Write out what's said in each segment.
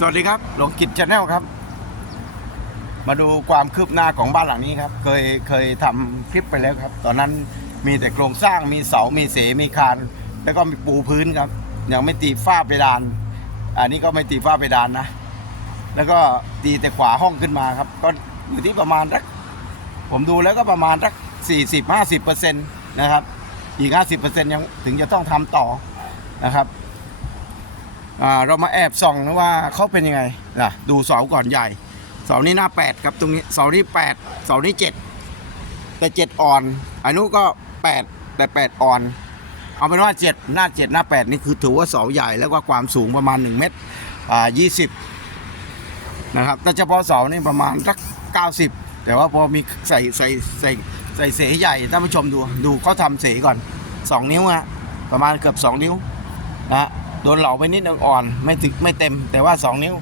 สวัสดีครับหลวงกิจชาแนลครับ มาดูความคืบหน้าของบ้านหลังนี้ครับ เคยเคยทำคลิปไปแล้วครับ ตอนนั้นมีแต่โครงสร้างมีเสา มีเส มีคาน แล้วก็มีปูพื้นครับ ยังไม่ตีฝ้าเพดาน อันนี้ก็ไม่ตีฝ้าเพดานนะ แล้วก็ตีแต่ขวาห้องขึ้นมาครับ ก็อยู่ที่ประมาณสักผมดูแล้วก็ประมาณสักสี่สิบห้าสิบเปอร์เซ็นต์นะครับ อีกห้าสิบเปอร์เซ็นต์ยังถึงจะต้องทำต่อนะครับ เรามาแอบส่องนะว่าเขาเป็นยังไงนะดูเสาก่อนใหญ่ เสานี้หน้าแปดครับตรงนี้เสานี้แปดเสานี้เจ็ดแต่เจ็ดอ่อนอันนู้ก็แปดแต่แปดอ่อน เอาเป็นว่าเจ็ดหน้าเจ็ดหน้าแปดนี่คือถือว่าเสาใหญ่แล้วก็ความสูงประมาณหนึ่งเมตรอ่ายี่สิบนะครับแต่เฉพาะเสานี่ประมาณสักเก้าสิบแต่ว่าพอมีใส่ใส่ใส่ใส่เสใหญ่ท่านผู้ชมดูดูเขาทำเสก่อนสองนิ้วฮะประมาณเกือบสองนิ้วนะฮะ โดนเหลาไปนิดนึงอ่อน ไม่ถึงไม่เต็ม แต่ว่า 2 นิ้ว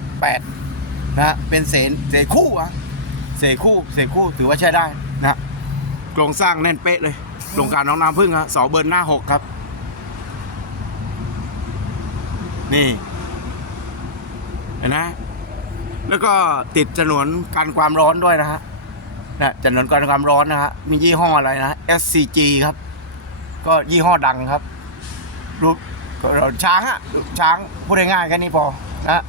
8นะฮะเป็นเศษเศษคู่อะเศษคู่เศษคู่ถือว่าใช้ได้นะโครงสร้างแน่นเป๊ะเลยโครงการน้องน้ำพึ่งฮะเสาเบิร์นหน้า6ครับ นี่เห็นนะแล้วก็ติดจนวนกันความร้อนด้วยนะฮะนะจนวนกันความร้อนนะฮะมียี่ห้ออะไรนะ SCG ครับ ก็ยี่ห้อดังครับรูป เราช้างอะช้างพูดง่ายๆแค่นี้พอนะ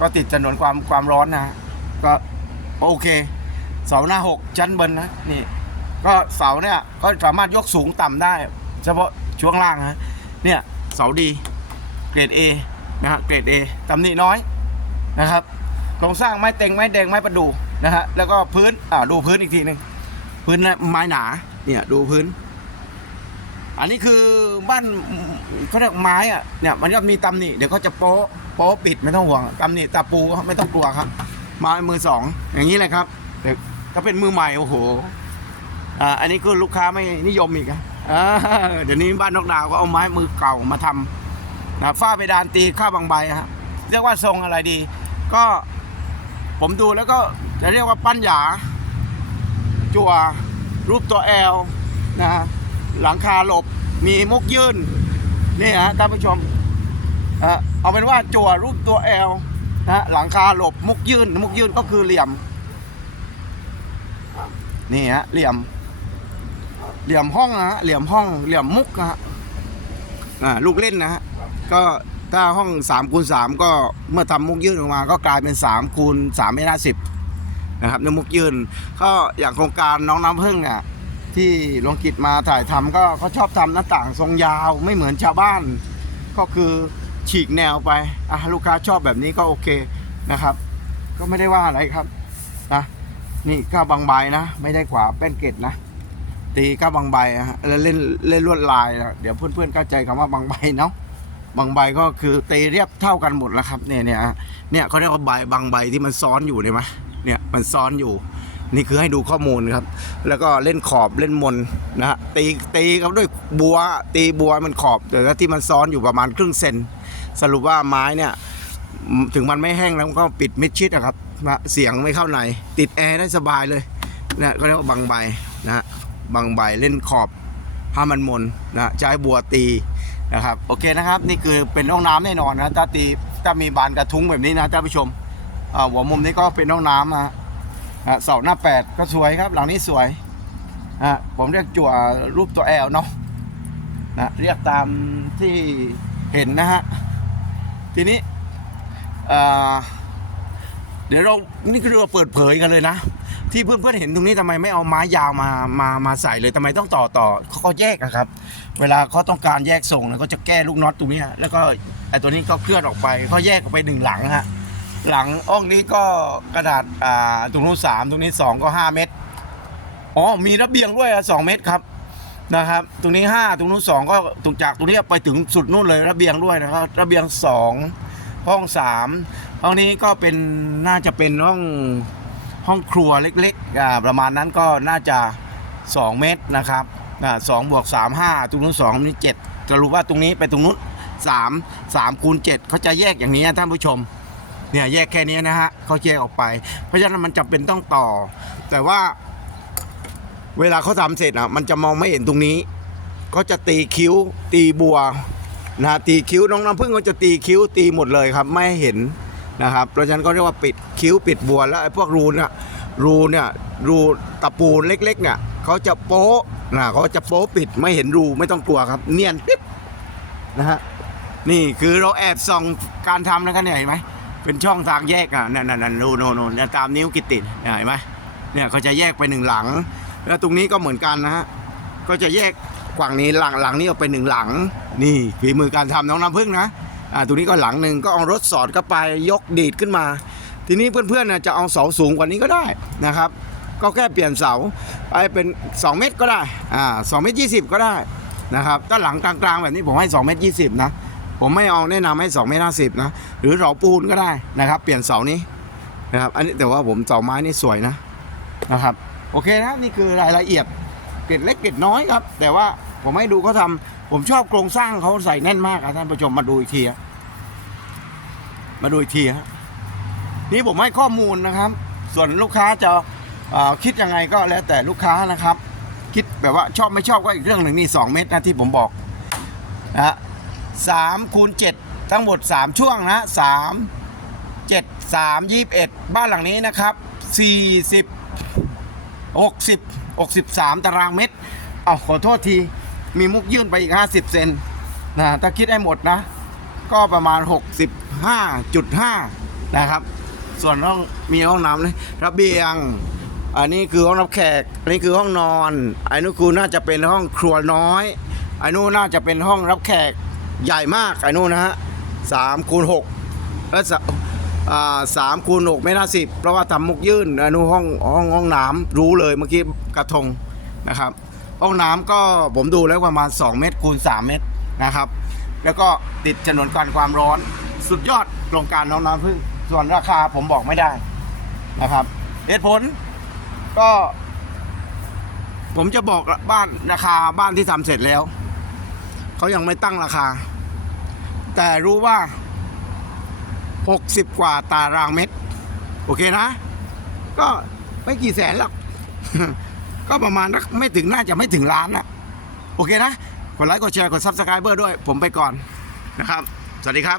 ก็ติดจำนวนความความร้อนนะก็โอเค เสาหน้าหกชั้นบนนะนี่ก็เสาเนี่ยก็สามารถยกสูงต่ำได้ เฉพาะช่วงล่างนะเนี่ยเสาดีเกรด A นะฮะเกรด A ตำหนิน้อยนะครับโครงสร้างไม้เต็งไม้แดงไม้ประดูนะฮะแล้วก็พื้นอ่าดูพื้นอีกทีหนึ่งพื้นไม้หนาเนี่ยดูพื้น อันนี้คือบ้านเขาเรียกไม้อะเนี่ยมันก็มีตำหนิเดี๋ยวเขาจะโป๊ะโป๊ะปิดไม่ต้องห่วงตำหนิตาปูไม่ต้องกลัวครับไม้มือสองอย่างนี้เลยครับเดี๋ยวก็เป็นมือใหม่โอ้โหอ่าอันนี้คือลูกค้าไม่นิยมอีกอะอ่าเดี๋ยวนี้บ้านนกดาวก็เอาไม้มือเก่ามาทำนะฝ้าเพดานตีข้าวบางใบฮะเรียกว่าทรงอะไรดี ก็ผมดูแล้วก็จะเรียกว่าปั้นหยา จั่วรูปตัวแอลนะฮะ หลังคาหลบ มีมุกยื่นนี่ฮะท่านผู้ชมเอาเป็นว่าจั่วรูปตัวแอลนะหลังคาหลบมุกยื่นมุกยื่นก็คือเหลี่ยม นี่ฮะเหลี่ยม เหลี่ยมห้องนะฮะเหลี่ยมห้องเหลี่ยมมุกนะฮะลูกเล่นนะฮะก็ถ้าห้อง3คูณ3ก็เมื่อทำมุกยื่นออกมา ก็กลายเป็น3คูณ3เมตรห้าสิบนะครับในมุกยื่นก็อย่างโครงการน้องน้ำพึ่งอะ ที่ลงกิจมาถ่ายทำก็เขาชอบทำหน้าต่างทรงยาวไม่เหมือนชาวบ้าน ก็คือฉีกแนวไปอะลูกค้าชอบแบบนี้ก็โอเคนะครับ ก็ไม่ได้ว่าอะไรครับนะนี่ก้าวบางใบนะ ไม่ได้กว่าแป้นเกตนะ ตีก้าวบางใบฮะแล้วเล่นเล่นลวดลายนะเดี๋ยวเพื่อนๆเข้าใจคำว่าบางใบเนาะบางใบก็คือตีเรียบเท่ากันหมดแล้วครับเนี่ยเนี่ยเนี่ยเขาเรียกว่าใบบางใบที่มันซ้อนอยู่เนี่ยไหมเนี่ยมันซ้อนอยู่ นี่คือให้ดูข้อมูลครับ แล้วก็เล่นขอบเล่นมนนะฮะตีตีกับด้วยบัว ตีบัวมันขอบแต่ที่มันซ้อนอยู่ประมาณครึ่งเซนสรุปว่าไม้เนี่ยถึงมันไม่แห้งแล้วก็ปิดมิดชิดอะครับนะเสียงไม่เข้าในติดแอร์ได้สบายเลยนะเขาเรียกว่าบางใบนะฮะบางใบเล่นขอบผ้ามันมนนะใช้บัวตีนะครับโอเคนะครับ นี่คือเป็นห้องน้ำแน่นอนนะถ้าตีถ้ามีบานกระทุ้งแบบนี้นะท่านผู้ชมหัวมุมนี้ก็เป็นห้องน้ำฮะ อะเสาหน้าแปดก็สวยครับ หลังนี้สวยอะผมเรียกจั่วรูปตัวแอลเนาะนะเรียกตามที่เห็นนะฮะ ทีนี้เดี๋ยวเรานี่คือเราเปิดเผยกันเลยนะ ที่เพื่อนๆเห็นตรงนี้ทำไมไม่เอาไม้ยาวมามามาใส่เลยทำไมต้องต่อต่อเขาก็แยกอะครับ เวลาเขาต้องการแยกส่งเขาจะแก้ลูกน็อตตรงนี้แล้วก็ไอ้ตัวนี้ก็เคลื่อนออกไปเขาแยกออกไปหนึ่งหลังฮะ หลังอ้องนี้ก็กระดาษอ่าตรงนู้นสามตรงนี้สองก็ห้าเมตรอ๋อมีระเบียงด้วยอะสองเมตรครับนะครับ ตรงนี้ห้าตรงนู้นสองก็ตรงจากตรงนี้ไปถึงสุดนู่นเลยระเบียงด้วยนะครับ ระเบียงสองห้องสามห้องนี้ก็เป็นน่าจะเป็นห้องห้องครัวเล็กๆอ่าประมาณนั้นก็น่าจะสองเมตรนะครับอ่าสองบวกสามห้าตรงนู้นสองนี่เจ็ดจะรู้ว่าตรงนี้ไปตรงนู้นสามสามคูณเจ็ดเขาจะแยกอย่างนี้ท่านผู้ชม เนี่ยแยกแค่นี้นะฮะเขาแยกออกไป เพราะฉะนั้นมันจำเป็นต้องต่อ แต่ว่าเวลาเขาทำเสร็จอะมันจะมองไม่เห็นตรงนี้ก็จะตีคิ้ว ตีบัวนะตีคิ้วน้องน้ำพึ่งก็จะตีคิ้วตีหมดเลยครับ ไม่เห็นนะครับเพราะฉะนั้นก็เรียกว่าปิดคิ้วปิดบัวแล้วไอ้พวกรูเนี่ยรูเนี่ยรูตะปูเล็กๆเนี่ยเขาจะโป๊ะนะเขาจะโป๊ะปิดไม่เห็นรูไม่ต้องกลัวครับ เนียนปิ๊บนะฮะนี่คือเราแอบส่องการทำแล้วกันเนี่ยเห็นไหม เป็นช่องทางแยกอะนั่นนั่นนั่นรูโนโนเนี่ยตามนิ้วกิตติดเห็นไหมเนี่ยเขาจะแยกไปหนึ่งหลัง แล้วตรงนี้ก็เหมือนกันนะฮะก็จะแยกฝั่งนี้หลังหลังนี้ออกไปหนึ่งหลัง นี่ฝีมือการทำน้องน้ำพึ่งนะอ่าตรงนี้ก็หลังหนึ่งก็เอารถสอดเข้าไปยกดีดขึ้นมา ทีนี้เพื่อนๆน่ะจะเอาเสาสูงกว่านี้ก็ได้นะครับ ก็แค่เปลี่ยนเสาไปเป็น 2 เมตรก็ได้อ่าสเมตรยีก็ได้นะครับถ้าหลังกลางๆแบบนี้ผมให้2เมตรยีนะ ผมไม่เอาแนะนำให้2เมตรห้าสิบนะหรือเสาปูนก็ได้นะครับ เปลี่ยนเสานี้นะครับ อันนี้แต่ว่าผมเสาไม้นี่สวยนะนะครับ โอเคนะนี่คือรายละเอียดเกร็ดเล็กเกร็ดน้อยครับ แต่ว่าผมให้ดูเขาทำผมชอบโครงสร้างเขาใส่แน่นมากครับท่านผู้ชมมาดูอีกทีมาดูอีกทีฮะนี่ผมให้ข้อมูลนะครับ ส่วนลูกค้าจะคิดยังไงก็แล้วแต่ลูกค้านะครับ คิดแบบว่าชอบไม่ชอบก็อีกเรื่องหนึ่งนี่สองเมตรนะที่ผมบอกนะฮะ สามคูณเจ็ดทั้งหมดสามช่วงนะสามเจ็ดสามยี่สิบเอ็ดบ้านหลังนี้นะครับสี่สิบหกสิบหกสิบสามตารางเมตรเอาขอโทษที มีมุกยื่นไปอีกห้าสิบเซนนะถ้าคิดให้หมดนะ ก็ประมาณ 65.5 นะครับ ส่วนห้องมีห้องน้ำเลยระเบียงอันนี้คือห้องรับแขก อันนี้คือห้องนอน อันนู้นคือน่าจะเป็นห้องครัวน้อย อันนู้นน่าจะเป็นห้องรับแขก ใหญ่มากไอันนู้นนะฮะสามคูณหกและสาสามคูณหกไม่น่าสิบเพราะว่าทำมุกยื่นไอันนู้นห้องห้องห้องน้ำรู้เลยเมื่อกี้กระทงนะครับ ห้องน้ำก็ผมดูแล้วประมาณ 2 เมตรคูณ 3 เมตรนะครับ แล้วก็ติดถนนกันความร้อนสุดยอดโครงการน้องน้ำพึ่งส่วนราคาผมบอกไม่ได้นะครับเหตุผลก็ ผมจะบอกบ้านราคาบ้านที่ทำเสร็จแล้ว เขายังไม่ตั้งราคา แต่รู้ว่า 60 กว่าตารางเมตร โอเคนะ ก็ไม่กี่แสนหรอก ก็ประมาณนักไม่ถึงน่าจะไม่ถึงล้านนะโอเคนะ กดไลค์กดแชร์กดซับสไครเบอร์ด้วย ผมไปก่อนนะครับ สวัสดีครับ